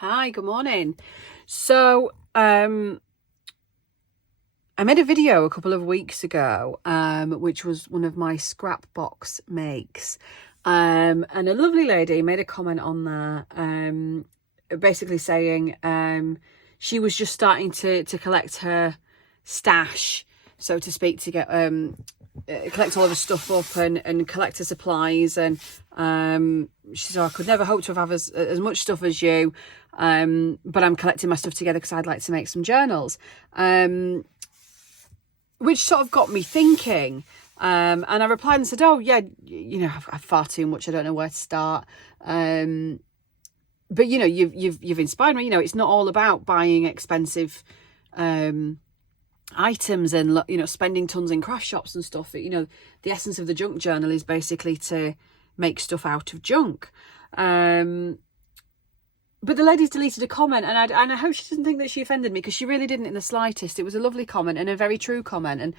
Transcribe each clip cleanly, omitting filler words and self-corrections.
Hi, good morning. So, I made a video a couple of weeks ago, which was one of my scrap box makes. And a lovely lady made a comment on there, basically saying she was just starting to collect her stash, so to speak, to get collect all of her stuff up and collect her supplies. And she said, I could never hope to have as much stuff as you, but I'm collecting my stuff together because I'd like to make some journals, which sort of got me thinking. And I replied and said, oh yeah, I've far too much, I don't know where to start. But you've inspired me. It's not all about buying expensive items and spending tons in craft shops and stuff. The essence of the junk journal is basically to make stuff out of junk. But the lady's deleted a comment, and I hope she doesn't think that she offended me, because she really didn't in the slightest. It was a lovely comment and a very true comment. And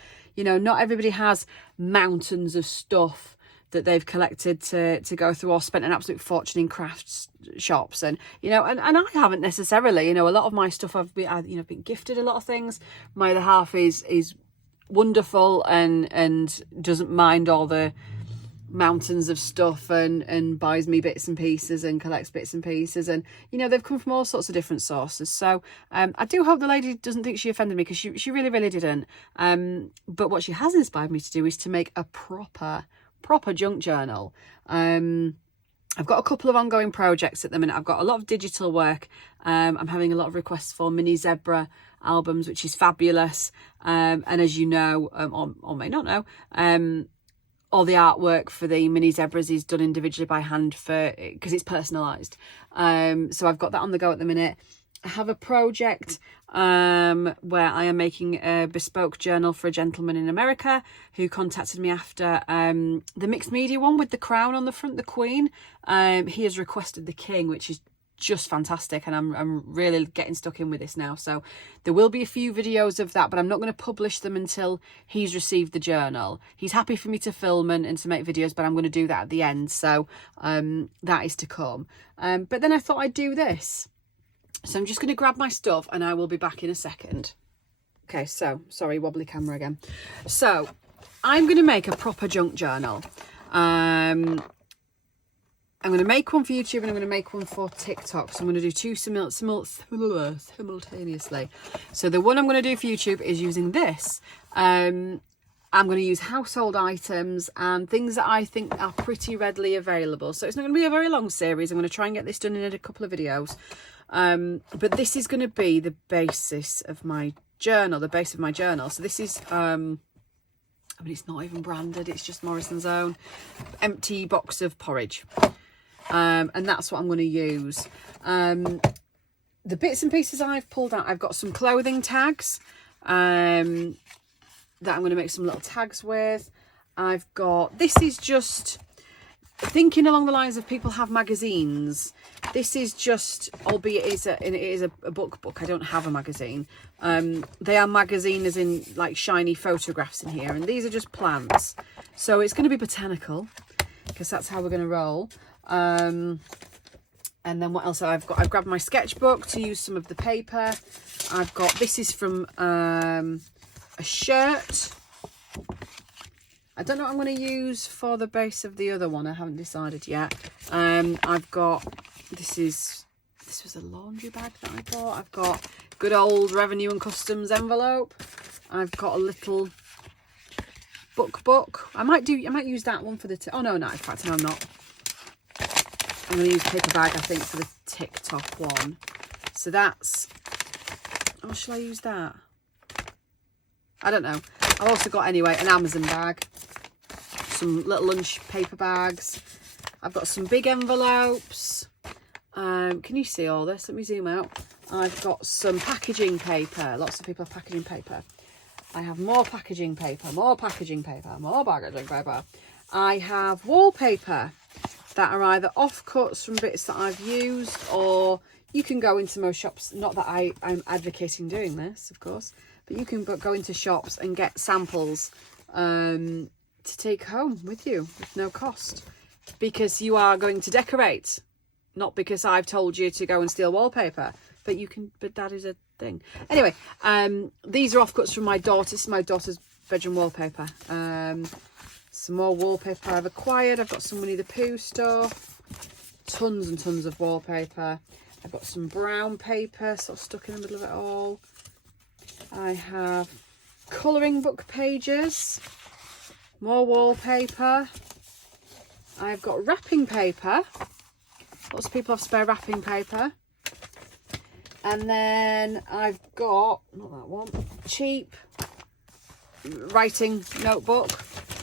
not everybody has mountains of stuff that they've collected to go through, or spent an absolute fortune in crafts shops. And and I haven't necessarily. A lot of my stuff I've been gifted a lot of things. My other half is wonderful and doesn't mind all the mountains of stuff and buys me bits and pieces and collects bits and pieces, and they've come from all sorts of different sources. So I do hope the lady doesn't think she offended me, because she really didn't. But what she has inspired me to do is to make a proper junk journal. I've got a couple of ongoing projects at the minute. I've got a lot of digital work. I'm having a lot of requests for mini zebra albums, which is fabulous. And as you know, or may not know, all the artwork for the mini zebras is done individually by hand because it's personalised. So I've got that on the go at the minute. I have a project where I am making a bespoke journal for a gentleman in America who contacted me after the mixed media one with the crown on the front, the Queen. He has requested the King, which is just fantastic, and I'm really getting stuck in with this now. So there will be a few videos of that, but I'm not going to publish them until he's received the journal. He's happy for me to film and to make videos, but I'm going to do that at the end. So that is to come. But then I thought I'd do this. So I'm just going to grab my stuff and I will be back in a second. Okay, so sorry, wobbly camera again. So I'm going to make a proper junk journal. I'm going to make one for YouTube and I'm going to make one for TikTok. So I'm going to do two simultaneously. So the one I'm going to do for YouTube is using this. I'm going to use household items and things that I think are pretty readily available. So it's not going to be a very long series. I'm going to try and get this done in a couple of videos. But this is going to be the basis of my journal, the base of my journal. So this is, it's not even branded. It's just Morrison's Own empty box of porridge. And that's what I'm going to use. The bits and pieces I've pulled out, I've got some clothing tags that I'm going to make some little tags with. I've got, this is just thinking along the lines of people have magazines. This is just, albeit it is a book. I don't have a magazine. They are magazine as in like shiny photographs in here, and these are just plants. So it's going to be botanical, because that's how we're going to roll. And then what else I've got? I've grabbed my sketchbook to use some of the paper. I've got, this is from a shirt. I don't know what I'm going to use for the base of the other one. I haven't decided yet. I've got, this was a laundry bag that I bought. I've got good old Revenue and Customs envelope. I've got a little book. I might use that one for the, oh no, in fact, no, I'm not. I'm going to use paper bag, I think, for the TikTok one. So that's, oh, shall I use that? I don't know. I've also got, anyway, an Amazon bag, some little lunch paper bags. I've got some big envelopes. Can you see all this? Let me zoom out. I've got some packaging paper. Lots of people have packaging paper. I have more packaging paper, more packaging paper, more packaging paper. I have wallpaper that are either offcuts from bits that I've used, or you can go into most shops, not that I'm advocating doing this, of course, but you can go into shops and get samples to take home with you with no cost, because you are going to decorate not because I've told you to go and steal wallpaper, but you can, but that is a thing. Anyway, these are offcuts from my daughter. This is my daughter's bedroom wallpaper. Some more wallpaper I've acquired. I've got some Winnie the Pooh stuff, tons and tons of wallpaper. I've got some brown paper sort of stuck in the middle of it all. I have colouring book pages, more wallpaper. I've got wrapping paper. Lots of people have spare wrapping paper. And then I've got, not that one, cheap writing notebook.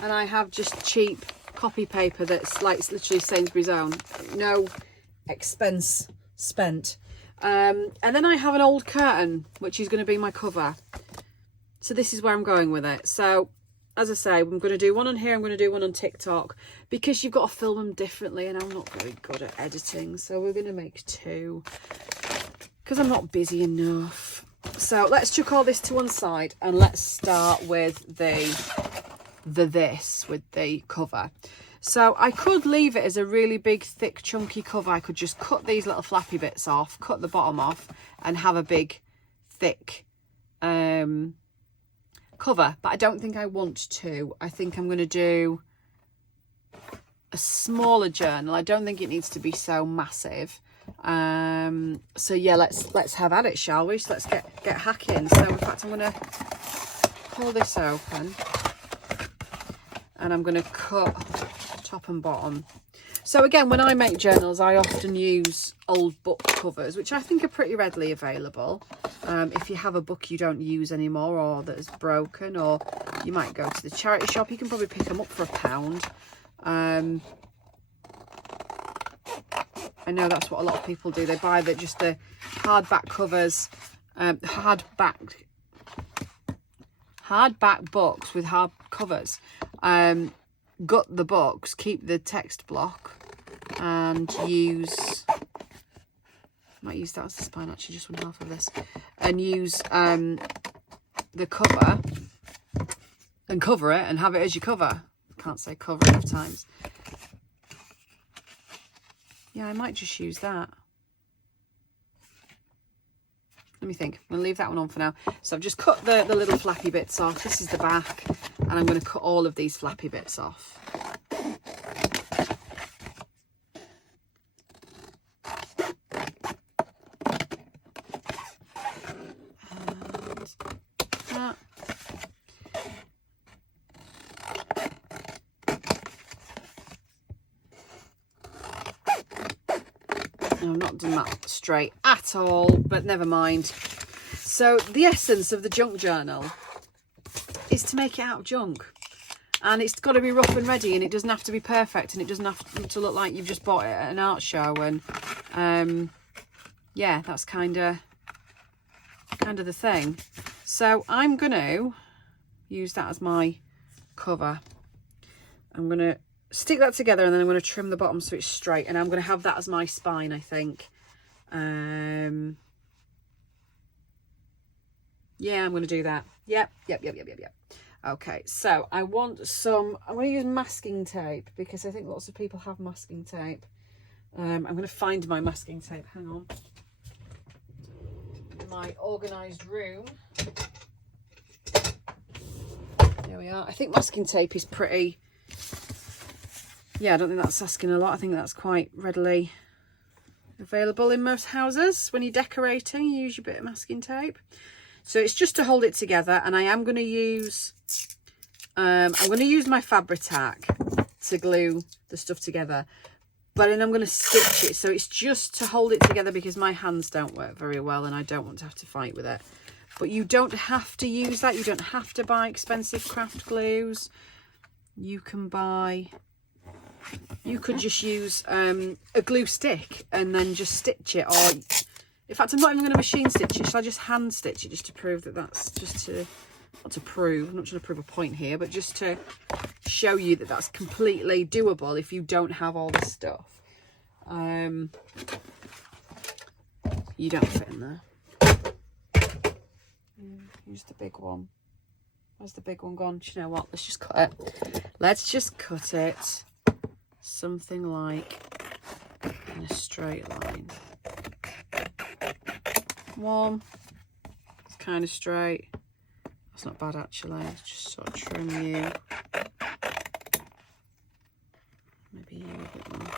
And I have just cheap copy paper that's like literally Sainsbury's own. No expense spent. And then I have an old curtain, which is going to be my cover. So this is where I'm going with it. So as I say, I'm going to do one on here, I'm going to do one on TikTok, because you've got to film them differently and I'm not very good at editing. So we're going to make 2 because I'm not busy enough. So let's chuck all this to one side and let's start with with the cover. So I could leave it as a really big, thick, chunky cover. I could just cut these little flappy bits off, cut the bottom off and have a big, thick cover, but I don't think I want to. I think I'm going to do a smaller journal. I don't think it needs to be so massive. So yeah, let's have at it, shall we? So let's get hacking. So in fact, I'm going to pull this open and I'm going to cut top and bottom. So again, when I make journals, I often use old book covers, which I think are pretty readily available. If you have a book you don't use anymore or that is broken, or you might go to the charity shop, you can probably pick them up for £1. I know that's what a lot of people do. They buy just the hardback covers, hardback books with hard covers. Gut the books, keep the text block, and use, might use that as the spine actually, just one half of this, and use the cover and cover it and have it as your cover. Can't say cover enough times. Yeah, I might just use that. Let me think. I'm going to leave that one on for now. So I've just cut the little flappy bits off. This is the back, and I'm going to cut all of these flappy bits off. I've not done that straight at all, but never mind. So the essence of the junk journal is to make it out of junk, and it's got to be rough and ready, and it doesn't have to be perfect, and it doesn't have to look like you've just bought it at an art show. And yeah, that's kind of the thing. So I'm gonna use that as my cover. I'm gonna stick that together, and then I'm going to trim the bottom so it's straight, and I'm going to have that as my spine, I think. Yeah, I'm going to do that. Yep. Okay, so I'm going to use masking tape, because I think lots of people have masking tape. I'm going to find my masking tape. Hang on. My organised room. There we are. I think masking tape is pretty... Yeah, I don't think that's asking a lot. I think that's quite readily available in most houses. When you're decorating, you use your bit of masking tape. So it's just to hold it together, and I am going to use my Fabri-Tac to glue the stuff together, but then I'm going to stitch it. So it's just to hold it together, because my hands don't work very well and I don't want to have to fight with it. But you don't have to use that. You don't have to buy expensive craft glues. You could just use a glue stick and then just stitch it. Or in fact, I'm not even going to machine stitch it. Shall I just hand stitch it, just to prove that that's just to, not to prove, I'm not trying to prove a point here, but just to show you that that's completely doable if you don't have all this stuff. You don't fit in there. Use the big one. Where's the big one gone? Do you know what? Let's just cut it. Let's just cut it something like in a straight line. One, it's kind of straight. That's not bad actually. Let's just sort of trim you. Maybe you a bit more.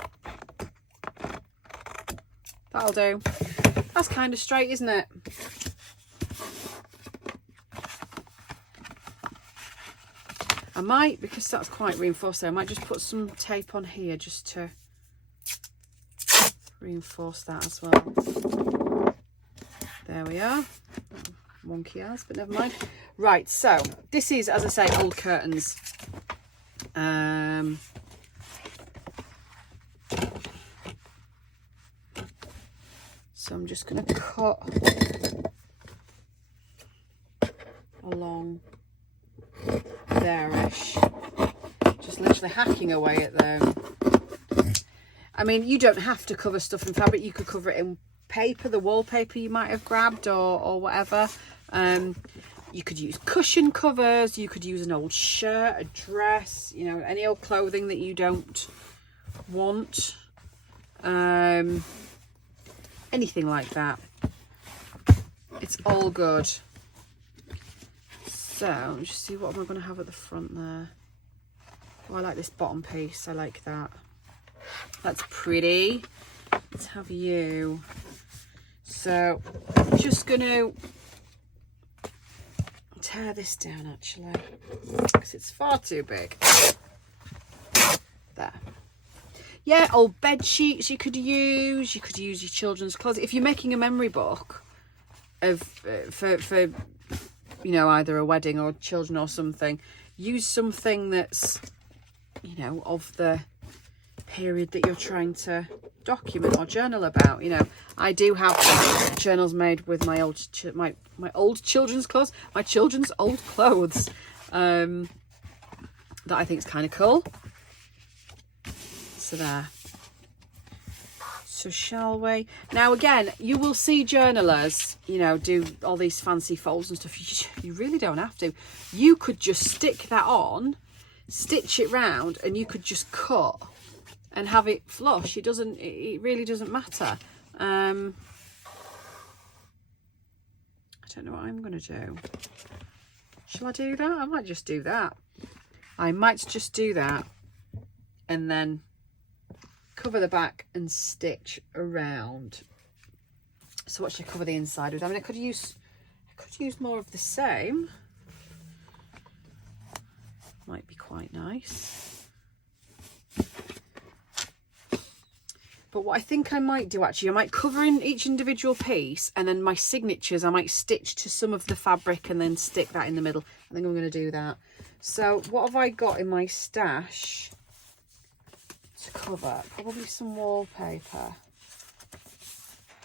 That'll do. That's kind of straight, isn't it? I might, because that's quite reinforced there, I might just put some tape on here just to reinforce that as well. There we are. Wonky ass, but never mind. Right, so this is, as I say, old curtains. So I'm just going to cut along there-ish. Just literally hacking away at them. I mean, you don't have to cover stuff in fabric. You could cover it in paper, the wallpaper you might have grabbed, or whatever. You could use cushion covers, you could use an old shirt, a dress, you know, any old clothing that you don't want, anything like that. It's all good. So just see, what am I going to have at the front there? Oh, I like this bottom piece. I like that. That's pretty. Let's have you. So I'm just going to tear this down actually, because it's far too big. There. Yeah, old bed sheets you could use. You could use your children's closet. If you're making a memory book of for you know, either a wedding or children or something, use something that's, you know, of the period that you're trying to document or journal about. You know, I do have journals made with my old my old children's clothes, my children's old clothes, that I think is kind of cool. So there. So shall we? Now again, you will see journalers, you know, do all these fancy folds and stuff. You really don't have to. You could just stick that on, stitch it round, and you could just cut and have it flush. It really doesn't matter. I don't know what I'm going to do. Shall I do that? I might just do that. I might just do that and then cover the back and stitch around. So what should I cover the inside with? I mean, I could use more of the same. Might be quite nice. But what I think I might do actually, I might cover in each individual piece, and then my signatures I might stitch to some of the fabric and then stick that in the middle. I think I'm going to do that. So what have I got in my stash to cover? Probably some wallpaper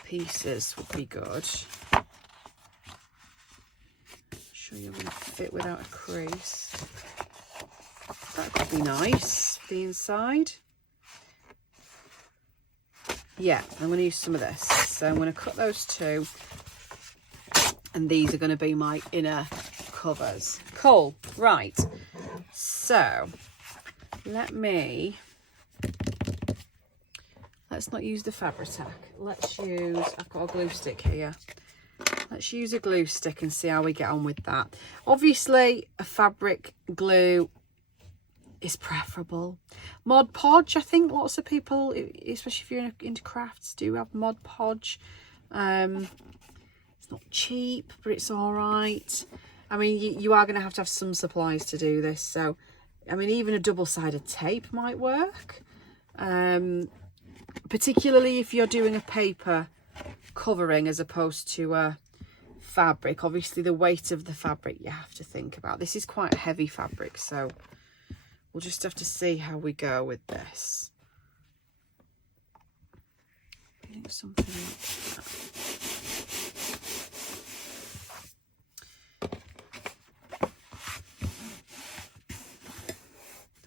pieces would be good. Show you I'm going to fit without a crease. That could be nice for the inside. Yeah, I'm going to use some of this. So I'm going to cut those two, and these are going to be my inner covers. Cool. Right. So let's not use the Fabri-Tac. Let's use, I've got a glue stick here. Let's use a glue stick and see how we get on with that. Obviously, a fabric glue is preferable. Mod Podge, I think lots of people, especially if you're into crafts, do have Mod Podge. It's not cheap, but it's all right. I mean, you are going to have some supplies to do this. So, I mean, even a double-sided tape might work. Particularly if you're doing a paper covering as opposed to a fabric. Obviously, the weight of the fabric you have to think about. This is quite a heavy fabric, so we'll just have to see how we go with this. Something like that.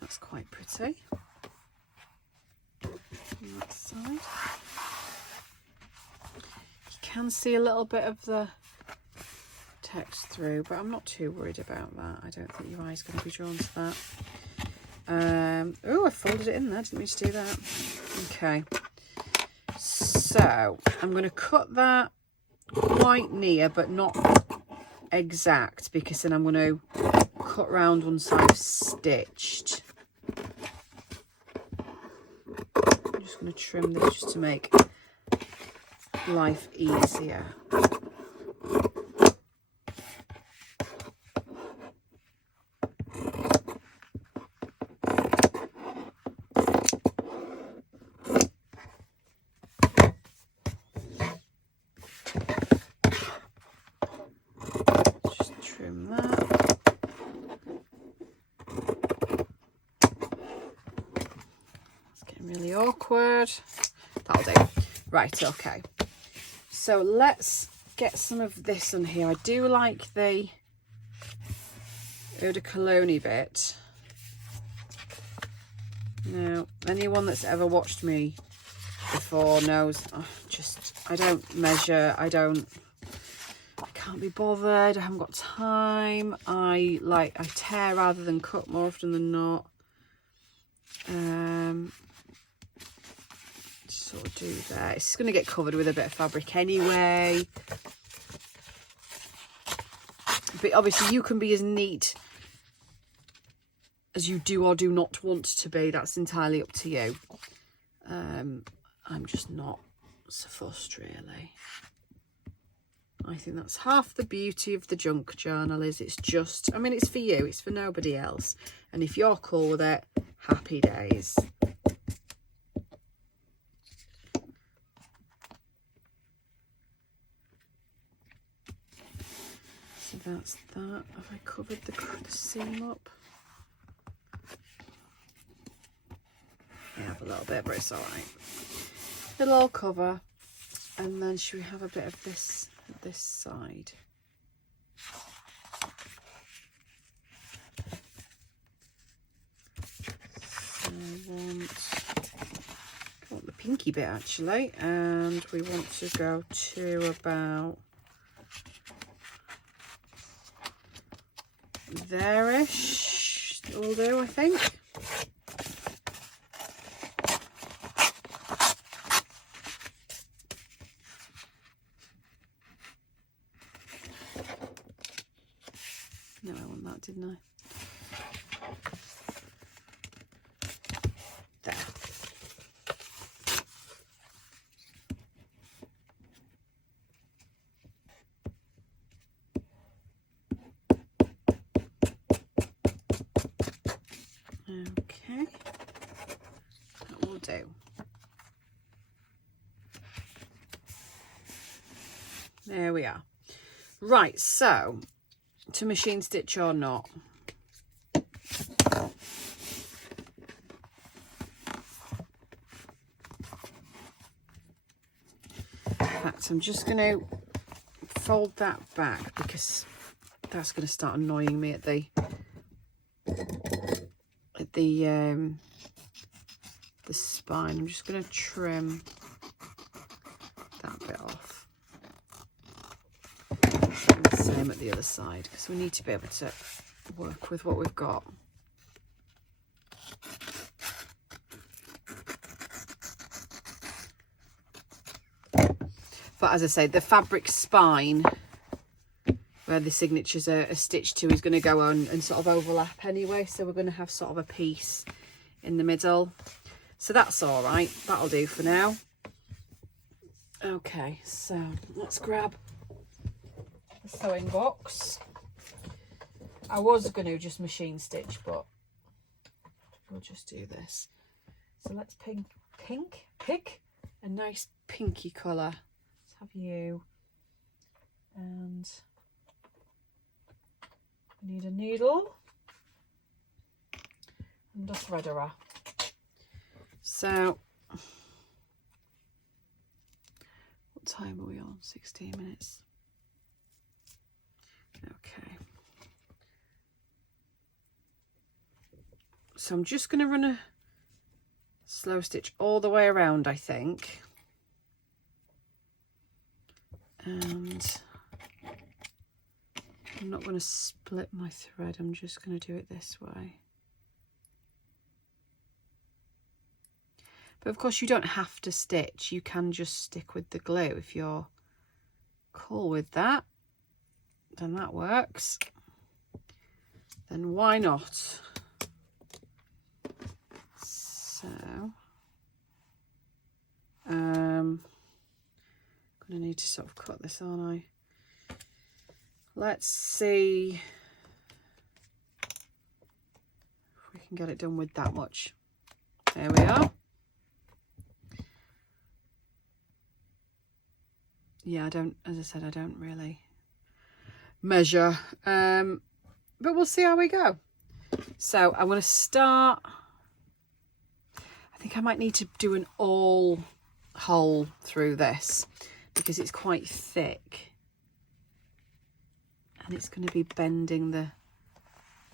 That's quite pretty. On that side. You can see a little bit of the text through, but I'm not too worried about that. I don't think your eye's going to be drawn to that. Oh, I folded it in there. Didn't mean to do that. Okay. So I'm going to cut that quite near, but not exact, because then I'm going to cut round once I've stitched. I'm just going to trim this just to make life easier. Really awkward. That'll do. Right, okay. So let's get some of this on here. I do like the eau de cologne bit. Now, anyone that's ever watched me before knows I don't measure. I can't be bothered. I haven't got time. I tear rather than cut more often than not. Sort of do that. It's going to get covered with a bit of fabric anyway. But obviously you can be as neat as you do or do not want to be. That's entirely up to you. I'm just not so fussed, really. I think that's half the beauty of the junk journal, is it's just, I mean, it's for you, it's for nobody else. And if you're cool with it, happy days. So that's that. Have I covered the seam up? I have a little bit, but it's all right. It'll all cover. And then should we have a bit of this side? So I want the pinky bit actually, and we want to go to about there-ish. Will do, I think. No, I want that, didn't I? There. Okay, that will do. There we are. Right, so to machine stitch or not. In fact, I'm just going to fold that back because that's going to start annoying me at the spine. I'm just going to trim that bit off. The same at the other side, because we need to be able to work with what we've got. But as I say, the fabric spine where the signatures are stitched to is going to go on and sort of overlap anyway, so we're going to have sort of a piece in the middle. So that's all right, that'll do for now. Okay, so let's grab the sewing box. I was going to just machine stitch, but we'll just do this. So let's pick a nice pinky colour. Let's have you, and we need a needle and a threader. So what time are we on? 16 minutes. Okay. So I'm just going to run a slow stitch all the way around, I think. And I'm not going to split my thread. I'm just going to do it this way. But of course you don't have to stitch, you can just stick with the glue if you're cool with that. Then that works. Then why not? So I'm gonna need to sort of cut this, aren't I? Let's see if we can get it done with that much. There we are. Yeah, as I said, I don't really measure, but we'll see how we go. So I'm going to start, I think I might need to do an all hole through this because it's quite thick and it's going to be bending the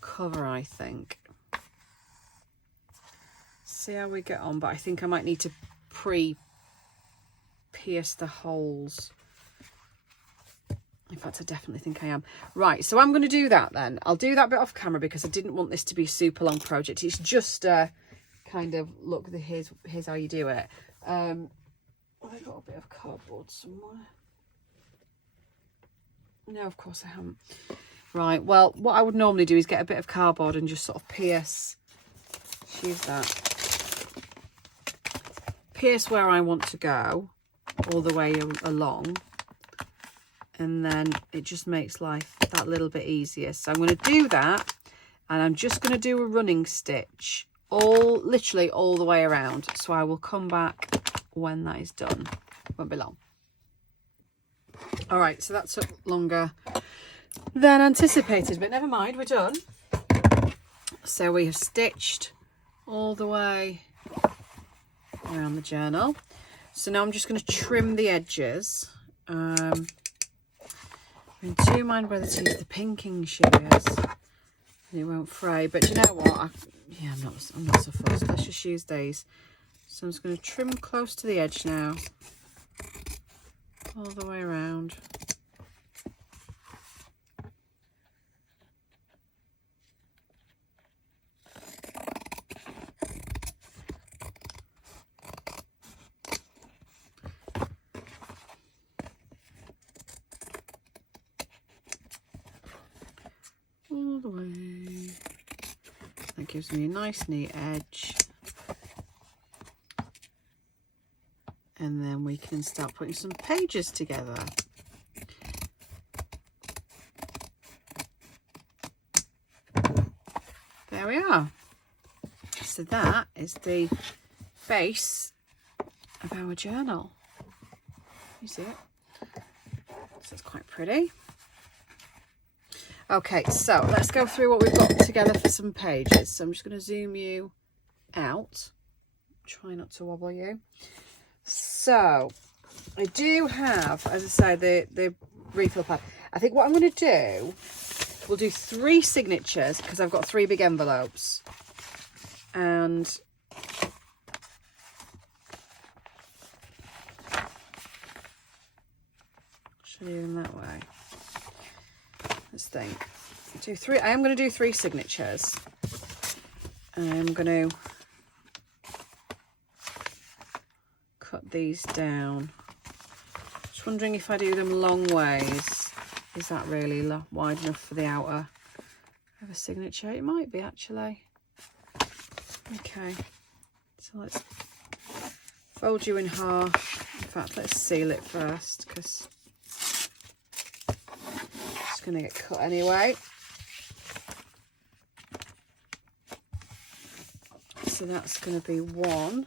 cover, I think. See how we get on, but I think I might need to pierce the holes. In fact, I definitely think I am. Right, so I'm going to do that then. I'll do that bit off camera because I didn't want this to be a super long project. It's just kind of, look, here's how you do it. I got a bit of cardboard somewhere. No, of course I haven't. Right, well, what I would normally do is get a bit of cardboard and just sort of pierce where I want to go all the way along. And then it just makes life that little bit easier. So I'm going to do that, and I'm just going to do a running stitch literally all the way around. So I will come back when that is done. Won't be long. All right, so that took longer than anticipated, but never mind, we're done. So we have stitched all the way around the journal. So now I'm just going to trim the edges. I do mind whether to use the pinking shears and it won't fray, but you know what? I'm not so fussed. Let's just use these. So I'm just going to trim close to the edge now, all the way around. All the way. That gives me a nice neat edge. And then we can start putting some pages together. There we are. So that is the base of our journal. You see it? So it's quite pretty. Okay, so let's go through what we've got together for some pages. So I'm just going to zoom you out. Try not to wobble you. So I do have, as I say, the refill pad. I think what I'm going to do, we'll do 3 signatures because I've got 3 big envelopes. And should I do them that way? Let's think. I am going to do 3 signatures. I'm going to cut these down. Just wondering if I do them long ways, is that really wide enough for the outer of a signature? It might be actually. Okay, so let's fold you in half. In fact, let's seal it first because it's going to get cut anyway. So that's going to be 1.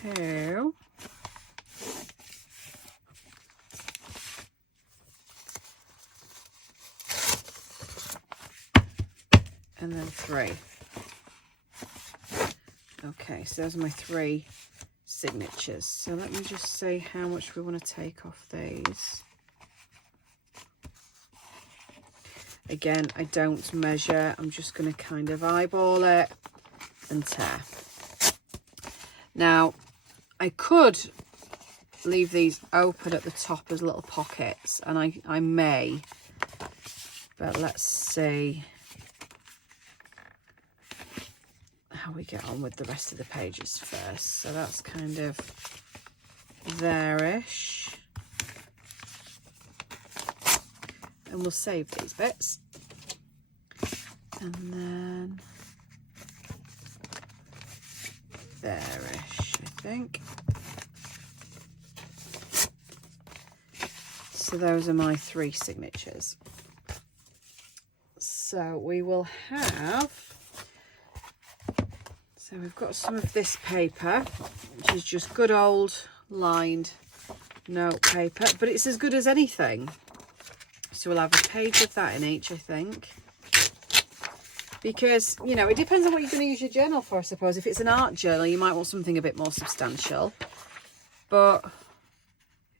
Two. And then 3. Okay, so those are my 3 signatures. So let me just see how much we want to take off these. Again, I don't measure. I'm just going to kind of eyeball it and tear. Now, I could leave these open at the top as little pockets, and I may, but let's see. how we get on with the rest of the pages first. So that's kind of there-ish. And we'll save these bits. And then there-ish, I think. So those are my 3 signatures. So we will have, so we've got some of this paper, which is just good old lined note paper, but it's as good as anything. So we'll have a page of that in each, I think. Because, you know, it depends on what you're going to use your journal for, I suppose. If it's an art journal, you might want something a bit more substantial. But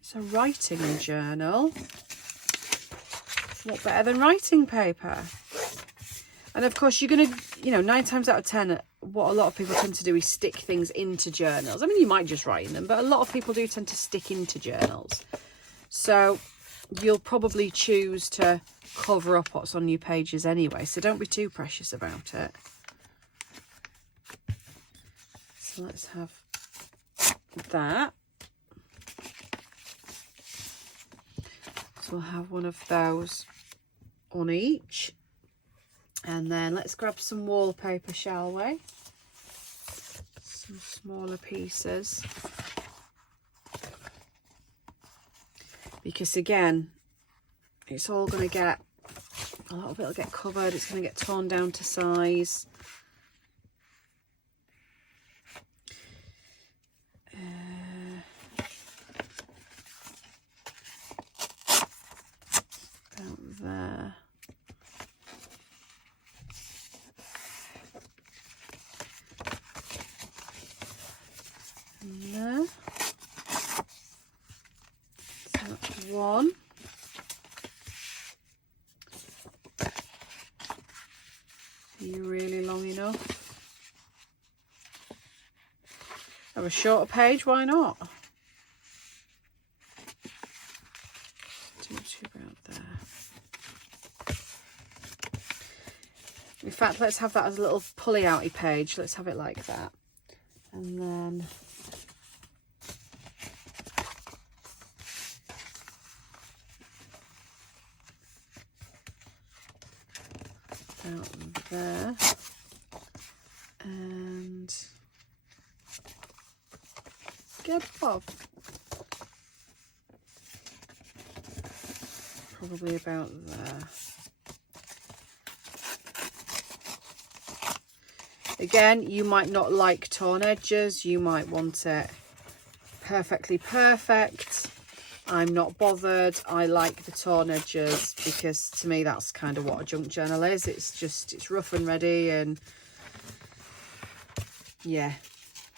it's a writing journal. What better than writing paper? And of course, you're going to, you know, 9 times out of 10, what a lot of people tend to do is stick things into journals. I mean, you might just write in them, but a lot of people do tend to stick into journals. So you'll probably choose to cover up what's on your pages anyway. So don't be too precious about it. So let's have that. So we'll have one of those on each. And then let's grab some wallpaper, shall we? Some smaller pieces. Because again, it's all going to get, a lot of it will get covered, it's going to get torn down to size. About there. And there. So that's one. Are you really long enough? Have a shorter page, why not? Do about there. In fact, let's have that as a little pulley outy page. Let's have it like that. And then out there. And get Bob. Probably about there. Again, you might not like torn edges, you might want it perfectly perfect. I'm not bothered. I like the torn edges because to me that's kind of what a junk journal is. It's rough and ready, and yeah,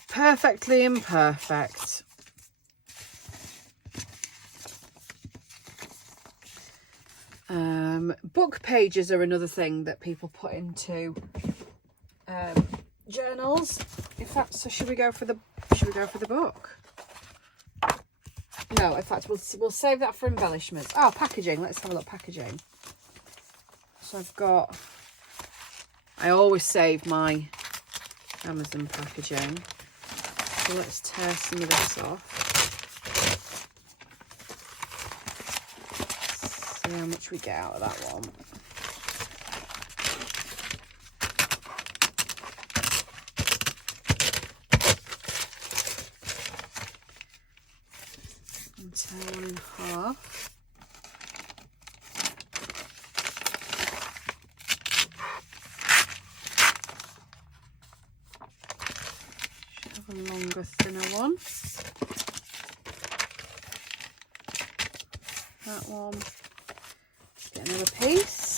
perfectly imperfect. Book pages are another thing that people put into journals. In fact, so should we go for the book? No, in fact, we'll save that for embellishments. Oh, packaging. Let's have a look. Packaging. So I've got, I always save my Amazon packaging. So let's tear some of this off. See how much we get out of that one. And tear one in half. Should have a longer, thinner one. That one. Get another piece.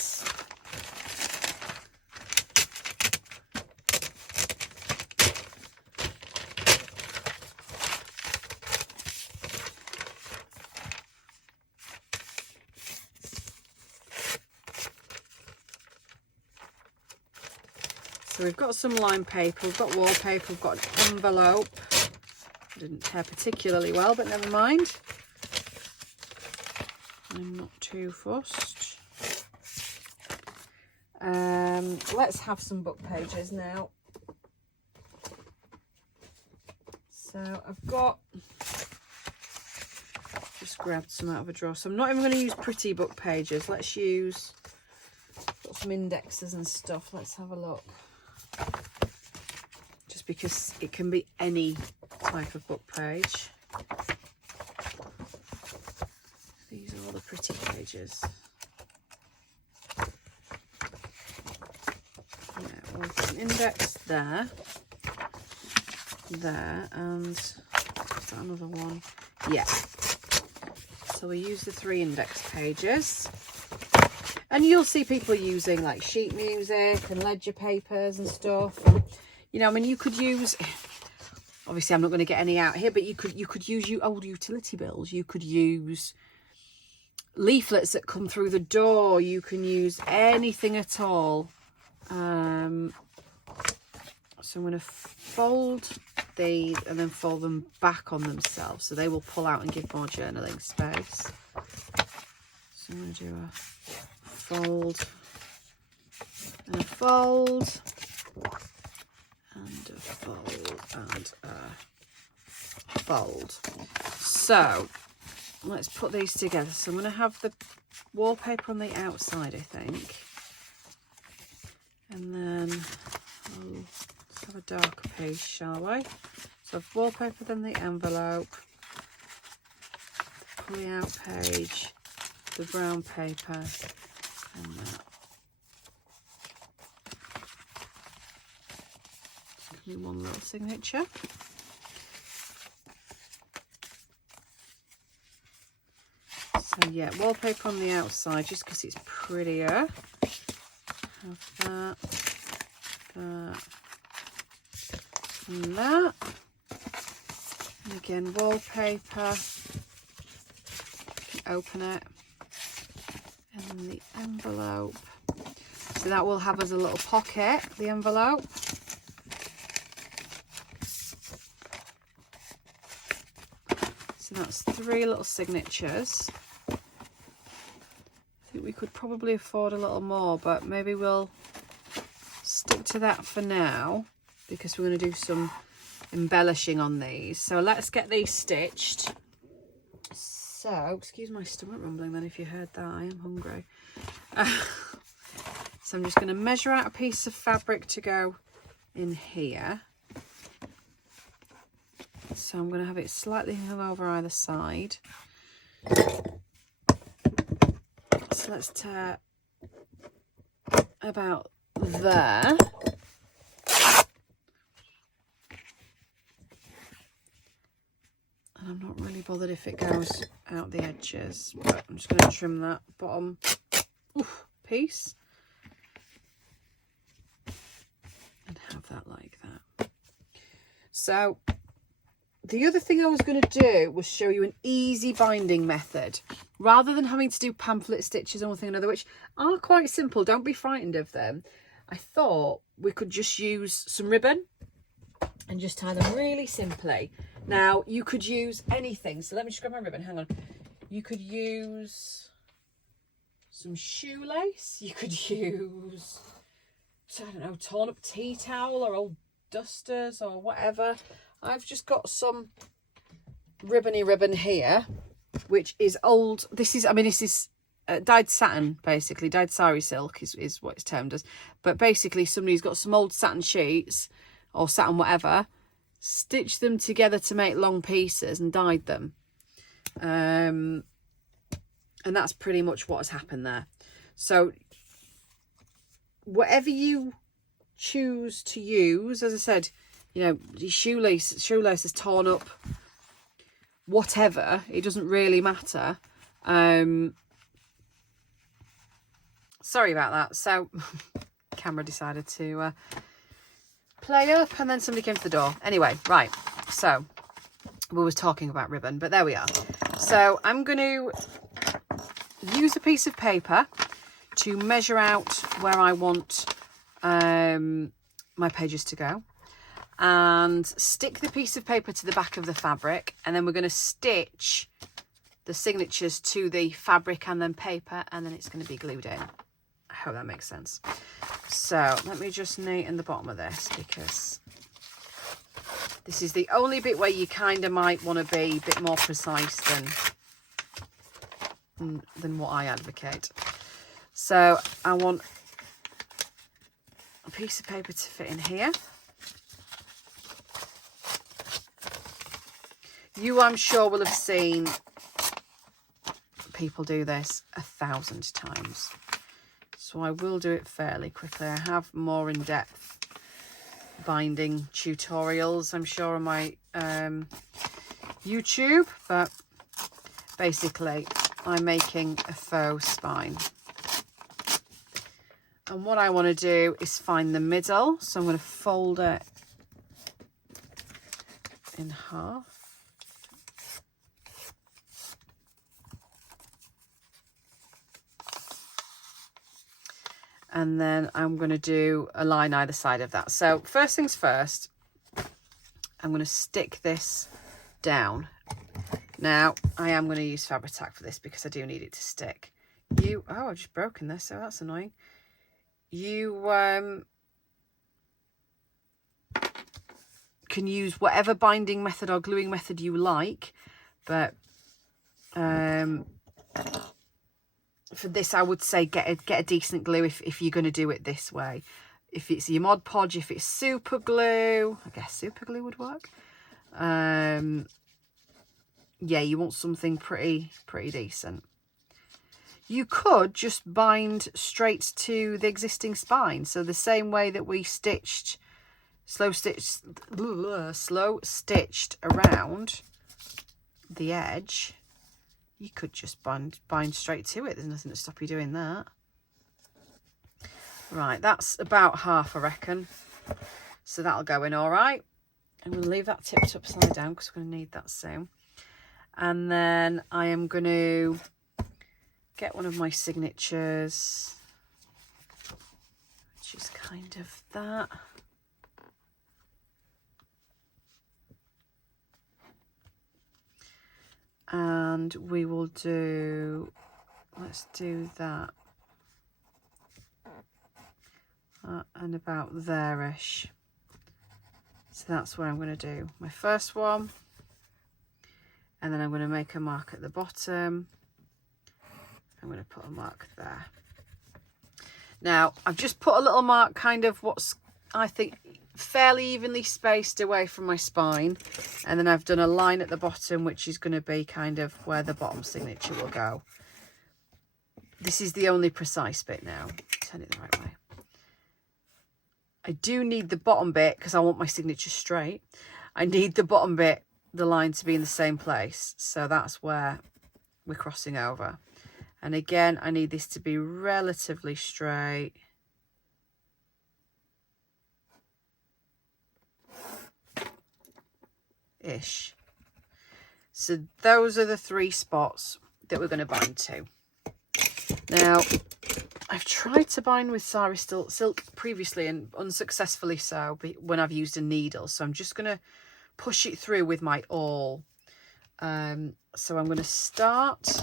So we've got some lined paper, we've got wallpaper, we've got an envelope. Didn't tear particularly well, but never mind. I'm not too fussed. Let's have some book pages now. So I've got, just grabbed some out of a drawer. So I'm not even going to use pretty book pages. Let's use, got some indexes and stuff. Let's have a look. Just because it can be any type of book page. These are all the pretty pages. Yeah, well, an index there, and is that another one? Yeah. So we use the 3 index pages, and you'll see people using like sheet music and ledger papers and stuff. And, you know, I mean, you could use, obviously I'm not going to get any out here, but you could use your old utility bills. You could use leaflets that come through the door. You can use anything at all. So I'm going to fold these and then fold them back on themselves, so they will pull out and give more journaling space. So I'm going to do a fold and a fold and a fold and a fold. So let's put these together. So I'm going to have the wallpaper on the outside, I think, and then let's have a darker page, shall we? So I've wallpaper, then the envelope, pull the out page, the brown paper, and that. Give me one little signature. So yeah, wallpaper on the outside just because it's prettier. Have that, that, and that. And again, wallpaper. Open it. And then the envelope. So that will have as a little pocket, the envelope. So that's 3 little signatures. I think we could probably afford a little more, but maybe we'll stick to that for now because we're going to do some embellishing on these. So let's get these stitched. So, excuse my stomach rumbling then if you heard that, I am hungry. So I'm just going to measure out a piece of fabric to go in here. So I'm going to have it slightly hung over either side. So let's tear about there. And I'm not really bothered if it goes out the edges, but I'm just going to trim that bottom piece and have that like that. So the other thing I was going to do was show you an easy binding method rather than having to do pamphlet stitches and one thing or another, which are quite simple. Don't be frightened of them. I thought we could just use some ribbon and just tie them really simply. Now, you could use anything. So let me just grab my ribbon. Hang on. You could use some shoelace. You could use, I don't know, torn up tea towel or old dusters or whatever. I've just got some ribbony ribbon here, which is old. This is, I mean, this is dyed satin, basically. Dyed sari silk is what it's termed as. But basically, somebody's got some old satin sheets or satin whatever, stitched them together to make long pieces and dyed them. And that's pretty much what has happened there. So whatever you choose to use, as I said, you know, your shoelace is torn up, whatever, it doesn't really matter. Sorry about that. So camera decided to play up and then somebody came to the door. Anyway, right, so we was talking about ribbon, but there we are. So I'm going to use a piece of paper to measure out where I want my pages to go, and stick the piece of paper to the back of the fabric, and then we're going to stitch the signatures to the fabric and then paper, and then it's going to be glued in. I hope that makes sense. So let me just neaten the bottom of this because This is the only bit where you kind of might want to be a bit more precise than what I advocate. So I want a piece of paper to fit in here. You, I'm sure, will have seen people do this 1,000 times. So I will do it fairly quickly. I have more in-depth binding tutorials, I'm sure, on my YouTube, but basically I'm making a faux spine. And what I want to do is find the middle. So I'm going to fold it in half. And then I'm going to do a line either side of that. So first things first, I'm going to stick this down. Now, I am going to use Fabri-Tac for this because I do need it to stick. Oh, I've just broken this, so that's annoying. You can use whatever binding method or gluing method you like, but for this, I would say get a decent glue if you're going to do it this way. If it's your Mod Podge, if it's super glue, I guess super glue would work. Yeah, you want something pretty decent. You could just bind straight to the existing spine. So the same way that we slow stitched around the edge, you could just bind straight to it. There's nothing to stop you doing that. Right, that's about half, I reckon. So that'll go in all right. I'm going to leave that tipped upside down because we're going to need that soon. And then I am going to get one of my signatures, which is kind of that. And we will do, let's do that. And about there-ish. So that's where I'm going to do my first one. And then I'm going to make a mark at the bottom. I'm going to put a mark there. Now, I've just put a little mark, kind of what's, I think, fairly evenly spaced away from my spine. And then I've done a line at the bottom, which is going to be kind of where the bottom signature will go. This is the only precise bit now. Turn it the right way. I do need the bottom bit, because I want my signature straight. I need the bottom bit, the line, to be in the same place. So that's where we're crossing over. And again, I need this to be relatively straight. Ish. So those are the 3 spots that we're going to bind to. Now, I've tried to bind with Sari silk previously and unsuccessfully so when I've used a needle. So I'm just going to push it through with my awl. So I'm going to start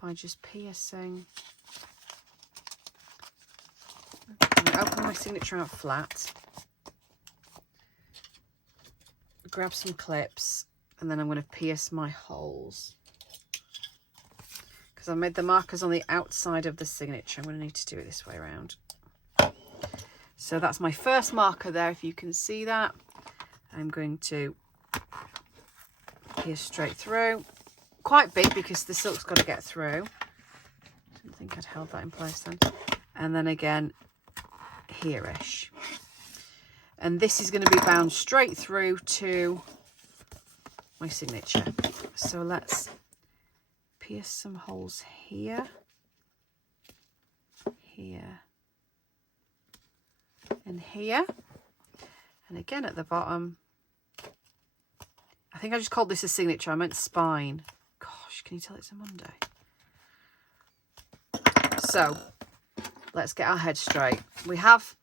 by just piercing. I'm going to open my signature out flat. Grab some clips, and then I'm going to pierce my holes. Because I made the markers on the outside of the signature, I'm going to need to do it this way around. So that's my first marker there, if you can see that. I'm going to pierce straight through. Quite big because the silk's got to get through. I didn't think I'd held that in place then. And then again, here-ish. And this is going to be bound straight through to my signature. So let's pierce some holes here, here, and here. And again at the bottom. I think I just called this a signature. I meant spine. Gosh, can you tell it's a Monday? So let's get our head straight. We have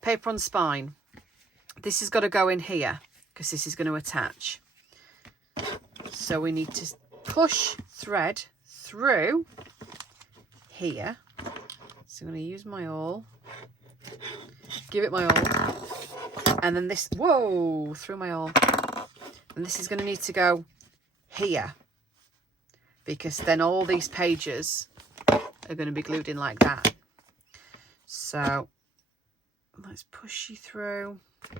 paper on spine. This has got to go in here because this is going to attach. So we need to push thread through here. So I'm going to use my awl Give it my all. And then this, whoa, through my all. And this is going to need to go here, because then all these pages are going to be glued in like that. So let's push you through the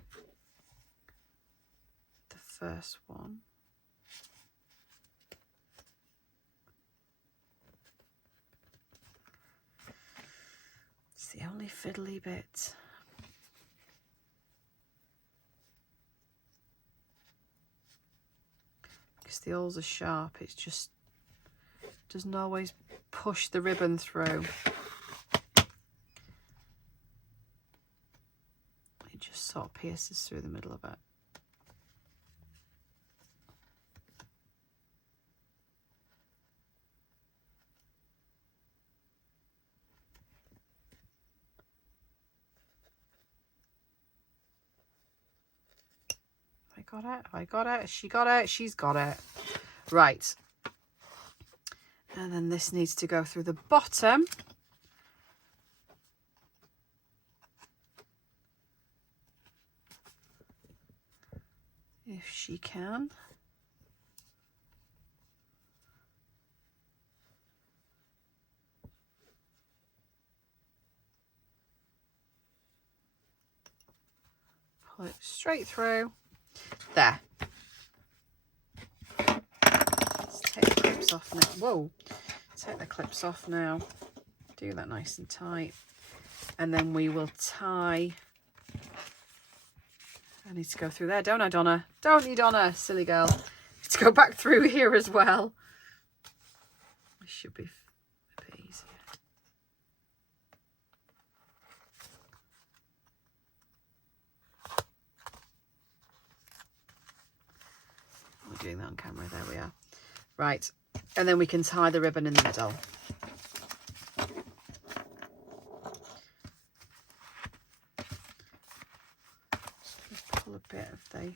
first one. It's the only fiddly bit. Because the awls are sharp, it just doesn't always push the ribbon through. It just sort of pierces through the middle of it. I got it, I got it, she got it, she's got it. Right. And then this needs to go through the bottom. If she can. Pull it straight through. There. Let's take the clips off now. Whoa. Take the clips off now. Do that nice and tight. And then we will tie. I need to go through there, don't I, Donna? Don't you, Donna, silly girl? Need to go back through here as well. This should be a bit easier. We're doing that on camera. There we are. Right. And then we can tie the ribbon in the middle. Just pull a bit of the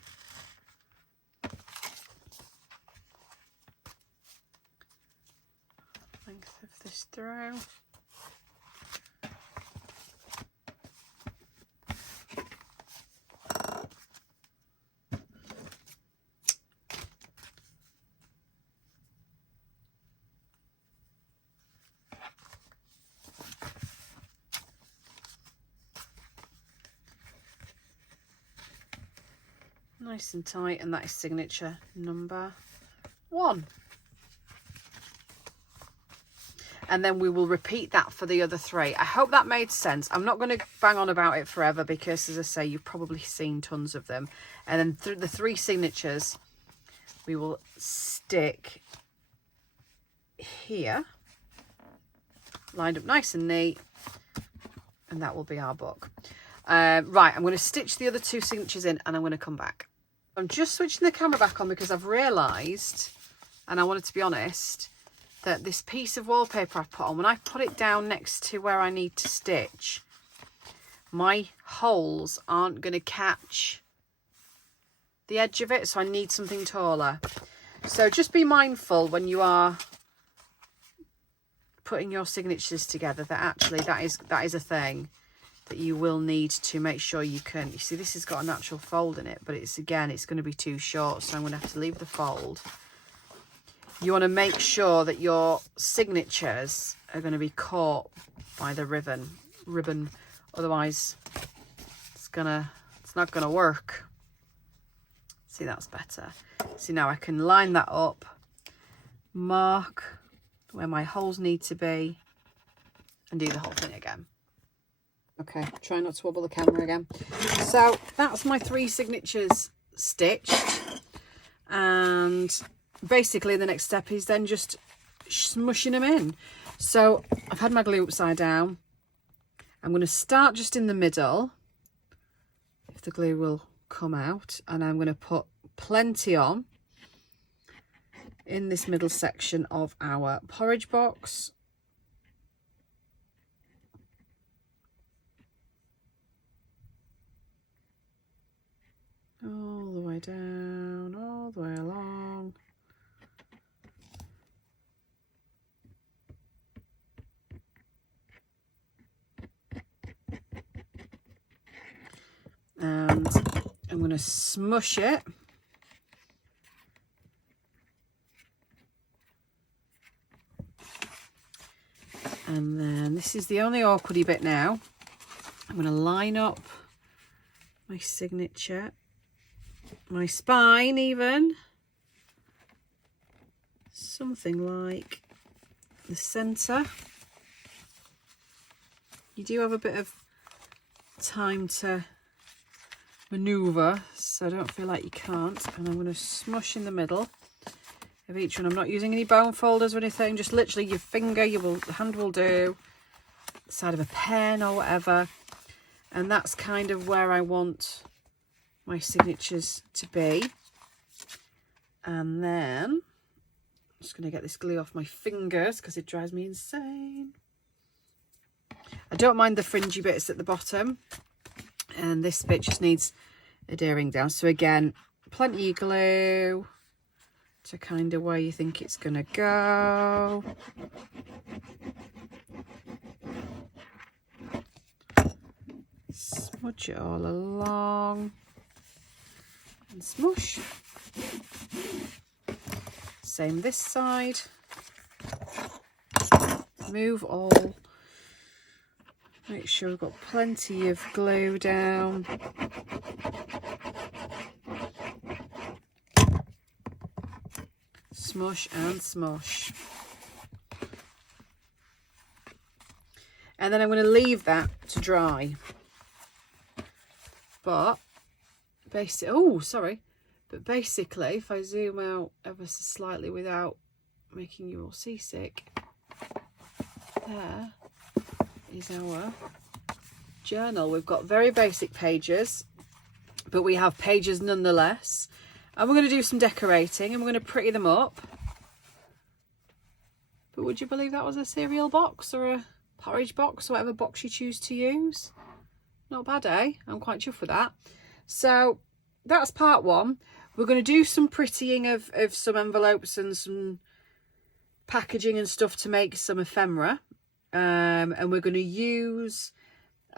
length of this through. Nice and tight, and that is signature number 1. And then we will repeat that for the other 3. I hope that made sense. I'm not going to bang on about it forever because, as I say, you've probably seen tons of them. And then the 3 signatures we will stick here, lined up nice and neat, and that will be our book. Right, I'm going to stitch the other 2 signatures in and I'm going to come back. I'm just switching the camera back on because I've realised, and I wanted to be honest, that this piece of wallpaper I've put on, when I put it down next to where I need to stitch, my holes aren't going to catch the edge of it, so I need something taller. So just be mindful when you are putting your signatures together that actually that is a thing that you will need to make sure you can. You see, this has got a natural fold in it, but it's going to be too short, so I'm going to have to leave the fold. You want to make sure that your signatures are going to be caught by the ribbon, otherwise it's not gonna work. See, that's better. See, now I can line that up, mark where my holes need to be, and do the whole thing again. Okay, try not to wobble the camera again. So that's my 3 signatures stitched, and basically the next step is then just smushing them in. So I've had my glue upside down. I'm going to start just in the middle, if the glue will come out, and I'm going to put plenty on in this middle section of our porridge box. All the way down, all the way along. I'm going to smush it. And then this is the only awkwardy bit now. I'm going to line up my signature, my spine even, something like the centre. You do have a bit of time to manoeuvre, so I don't feel like you can't. And I'm going to smush in the middle of each one. I'm not using any bone folders or anything, just literally your finger, the hand will do, the side of a pen or whatever. And that's kind of where I want my signatures to be. And then I'm just going to get this glue off my fingers because it drives me insane. I don't mind the fringy bits at the bottom, and this bit just needs adhering down. So again, plenty of glue to kind of where you think it's going to go. Smudge it all along and smush. Same this side. Move all. Make sure we've got plenty of glue down. Smush and smush. And then I'm going to leave that to dry. But basically, if I zoom out ever so slightly without making you all seasick, there is our journal. We've got very basic pages, but we have pages nonetheless. And we're going to do some decorating and we're going to pretty them up. But would you believe that was a cereal box or a porridge box or whatever box you choose to use? Not bad, eh? I'm quite chuffed with that. So that's part one. We're going to do some prettying of some envelopes and some packaging and stuff to make some ephemera. And we're going to use,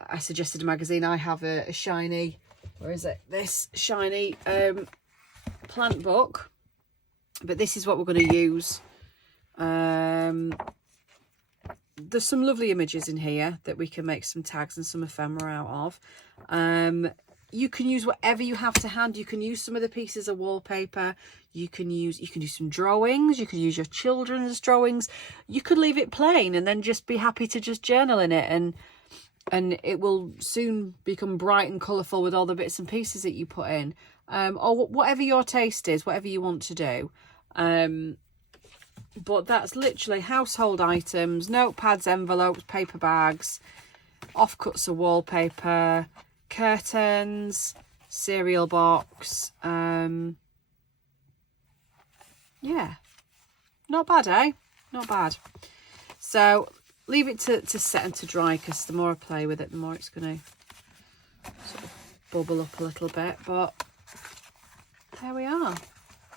I suggested a magazine. I have a shiny, where is it? This shiny plant book. But this is what we're going to use. There's some lovely images in here that we can make some tags and some ephemera out of. You can use whatever you have to hand. You can use some of the pieces of wallpaper. You can do some drawings. You could use your children's drawings. You could leave it plain and then just be happy to just journal in it, and it will soon become bright and colourful with all the bits and pieces that you put in, or whatever your taste is, whatever you want to do. But that's literally household items, notepads, envelopes, paper bags, offcuts of wallpaper, curtains, cereal box. Yeah, not bad, eh? Not bad. So leave it to set and to dry, because the more I play with it, the more it's going to sort of bubble up a little bit. But there we are,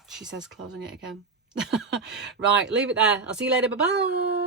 she says, closing it again. Right, leave it there. I'll see you later. Bye bye.